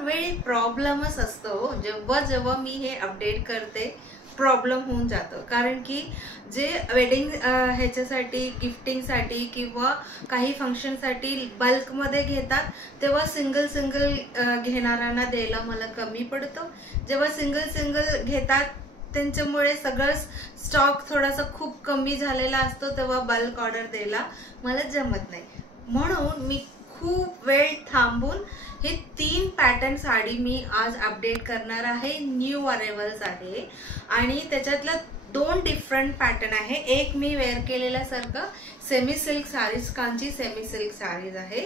दरवेळी प्रॉब्लेमच असतो। जेव्हा जेव्हा मी हे अपडेट करते प्रॉब्लेम होऊन जातो, कारण की जे वेडिंग ह्याच्यासाठी गिफ्टिंगसाठी किंवा काही फंक्शनसाठी बल्कमध्ये घेतात तेव्हा सिंगल सिंगल घेणाऱ्यांना द्यायला मला कमी पडतो। जेव्हा सिंगल सिंगल घेतात त्यांच्यामुळे सगळं स्टॉक थोडासा खूप कमी झालेला असतो, तेव्हा बल्क ऑर्डर द्यायला मला जमत नाही। म्हणून मी खूप वेळ थांबून हे 3 पॅटर्न साडी मी आज अपडेट करणार आहे। न्यू अरायवल्स आहे आणि त्याच्यातलं 2 डिफरंट पॅटर्न आहे। एक मी वेअर केलेला सारखं semi silk sarees, Kanchi semi silk sarees आहे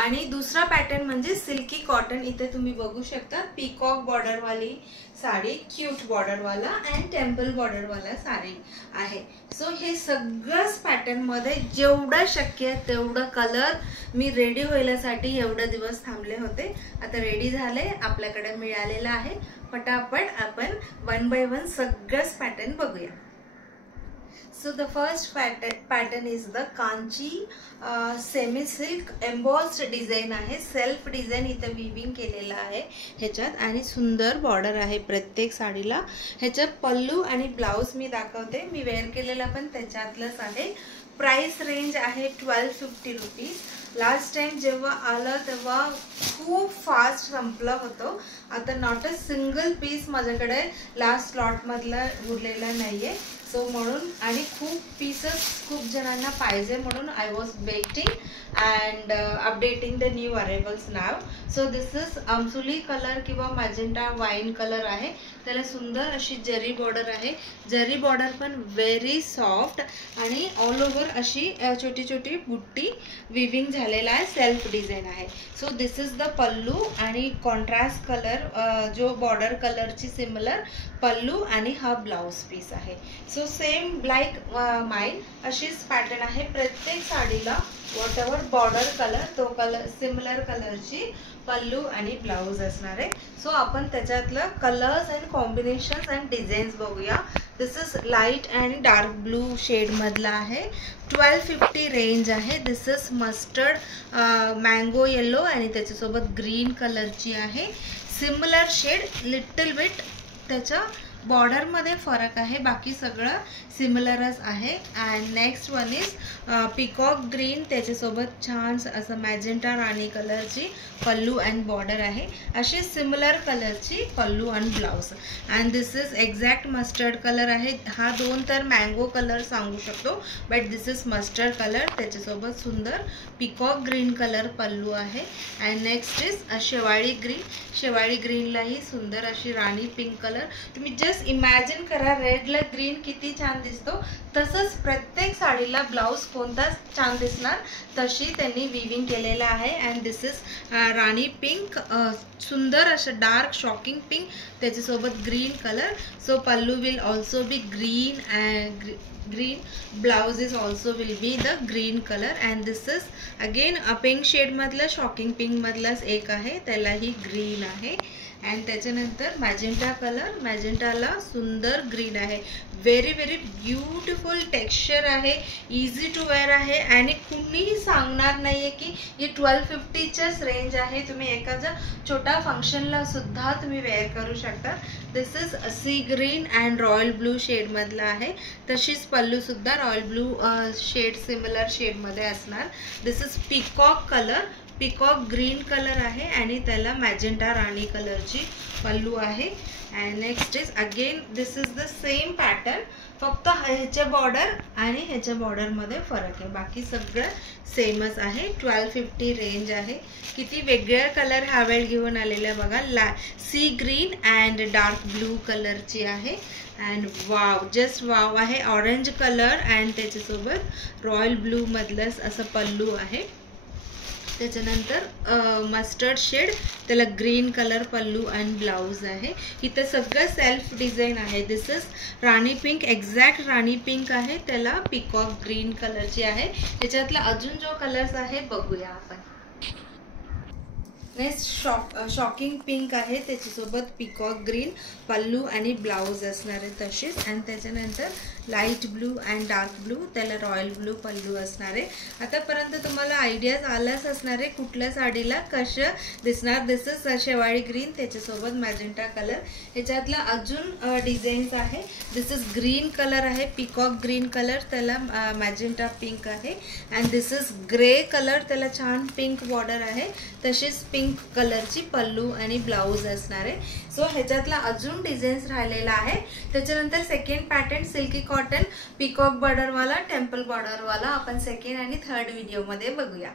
आणि दुसरा पॅटर्न म्हणजे सिल्की कॉटन। इथे तुम्ही बघू शकता पीकॉक बॉर्डर वाली साडी, क्यूट बॉर्डर वाला अँड टेम्पल बॉर्डर वाला साडी आहे। सो हे सगळंच पॅटर्न मध्ये जेवढं शक्य तेवढं कलर मी रेडी होण्यासाठी एवढे दिवस थांबले होते। आता रेडी झाले, आपल्याकडे मिळालेला आहे। पटापट आपण 1 बाय 1 सगळंच पॅटर्न बघूया। So the first pattern is the Kanchi semi silk embossed design आहे। सेल्फ डिझाइन इथे वीविंग केलेला आहे ह्याच्यात आणि सुंदर बॉर्डर आहे प्रत्येक साडीला। ह्याच्यात पल्लू आणि ब्लाउज मी दाखवते, मी वेअर केलेला पण त्याच्यातलंच आहे। प्राइस रेंज आहे 1250 रुपीज। लास्ट टाइम जेव्हा आलं तेव्हा खूप फास्ट संपलं होतं। आता नॉट अ सिंगल पीस माझ्याकडे लास्ट स्लॉट मधला उरलेला नाहीये। सो म्हणून आणि खूप पीसेस खूप जणांना पाहिजे म्हणून I was waiting and updating the new arrivals नाव। सो दिस इज आमसुली कलर किंवा मॅजेंटा वाईन कलर आहे। त्याला सुंदर अशी जरी बॉर्डर आहे। जरी बॉर्डर पण व्हेरी सॉफ्ट आणि ऑल ओव्हर अशी छोटी छोटी बुट्टी विविंग झालेला आहे। सेल्फ डिझाइन आहे। सो दिस इज द पल्लू आणि कॉन्ट्रास्ट कलर जो बॉर्डर कलरची सिमिलर पल्लू आणि हा ब्लाउज पीस आहे। सो सेम लाईक माइन अशीच पॅटर्न आहे। प्रत्येक साडीला वॉट एव्हर बॉर्डर कलर तो कलर सिमिलर कलरची पल्लू आणि ब्लाउज असणार आहे। सो आपण त्याच्यातलं colours and combinations and designs बघूया। दिस is light and dark blue shade मधला आहे। 1250 रेंज आहे। This is mustard mango yellow आणि त्याच्यासोबत ग्रीन कलरची आहे। सिमिलर शेड लिटिल बिट त्याच्या बॉर्डर मध्ये फरक आहे, बाकी सगळं सिमिलरच आहे। And next one is peacock green, त्याच्यासोबत छान असं मॅजेंटा राणी कलरची पल्लू अँड बॉर्डर आहे। अशी सिमिलर कलरची pallu and blouse. And this is exact mustard colour आहे। हा 2 तर मँगो कलर सांगू शकतो, but this is mustard colour, त्याच्यासोबत सुंदर पीकॉक ग्रीन कलर पल्लू आहे। अँड नेक्स्ट इज शेवाळी ग्रीन। शेवाळी ग्रीनलाही सुंदर अशी राणी पिंक कलर। तुम्ही जस्ट इमॅजिन करा रेडला ग्रीन किती छान दिसतो, तसंच प्रत्येक साडीला ब्लाउज कोणता छान दिसणार तशी त्यांनी विविंग केलेला आहे। And this is rani pink, सुंदर असं डार्क शॉकिंग पिंक, त्याच्यासोबत green colour. So pallu will also be green and green, blouse is also will be the green color and this is again a pink shade मधला shocking pink मधलाच एक आहे, त्यालाही green आहे। And त्याच्यानंतर magenta colour, मॅजेंटाला सुंदर green आहे। Very very beautiful texture आहे, easy to wear आहे आणि कुणीही सांगणार नाहीये की ही 1250च्याच रेंज आहे। तुम्ही एखाद्या छोटा फंक्शनला सुद्धा तुम्ही वेअर करू शकता। This is sea green and royal blue shade मधला आहे। तशीच पल्लू सुद्धा royal blue shade similar shade मध्ये असणार। This is peacock colour, peacock green colour आहे आणि त्याला मॅजेंटा राणी कलरची पल्लू आहे। And next is again this is the same pattern, फक्त ह्याच्या बॉर्डर आणि ह्याच्या बॉर्डर मध्ये फरक आहे, बाकी सगळं सेमच आहे। 1250 रेंज आहे। किती वेगळ्या कलर हा वेळ घेऊन आलेला बघा, sea green and dark blue कलरची आहे। अँड वाव, जस्ट वाव आहे। ऑरेंज कलर अँड त्याच्यासोबत रॉयल ब्लू मधलंच असं पल्लू आहे। त्याच्यानंतर मस्टर्ड शेड, त्याला green colour pallu and blouse आहे। इथे सगळं सेल्फ डिझाइन आहे। This is rani pink, exact rani pink आहे, त्याला पीकॉक ग्रीन कलरची आहे। त्याच्यातला अजून जो कलर्स आहे बघूया आपण। नेक्स्ट शॉकिंग पिंक आहे, त्याच्यासोबत पीकॉक ग्रीन पल्लू आणि ब्लाउज असणार आहे तशीच। आणि त्याच्यानंतर light blue and dark blue, त्याला रॉयल ब्लू पल्लू असणार आहे. आतापर्यंत तुम्हाला आयडिया आलाच असणार आहे कुठल्या साडीला कसं दिसणार. दिस इज शेवाळी ग्रीन, त्याच्यासोबत मॅजेंटा कलर. ह्याच्यातला अजून डिझाईन्स आहे. दिस इज ग्रीन कलर आहे, पिकॉक ग्रीन कलर, त्याला मॅजेंटा पिंक आहे. And this is grey colour, त्याला छान पिंक बॉर्डर आहे. तशीच पिंक कलरची पल्लू आणि ब्लाऊज असणार आहे. सो ह्याच्यातला अजून डिझाईन्स राहिलेला आहे. त्याच्यानंतर second pattern silky cotton peacock बॉर्डरवाला, टेम्पल बॉर्डरवाला आपण सेकंड आणि थर्ड व्हिडिओमध्ये बघूया.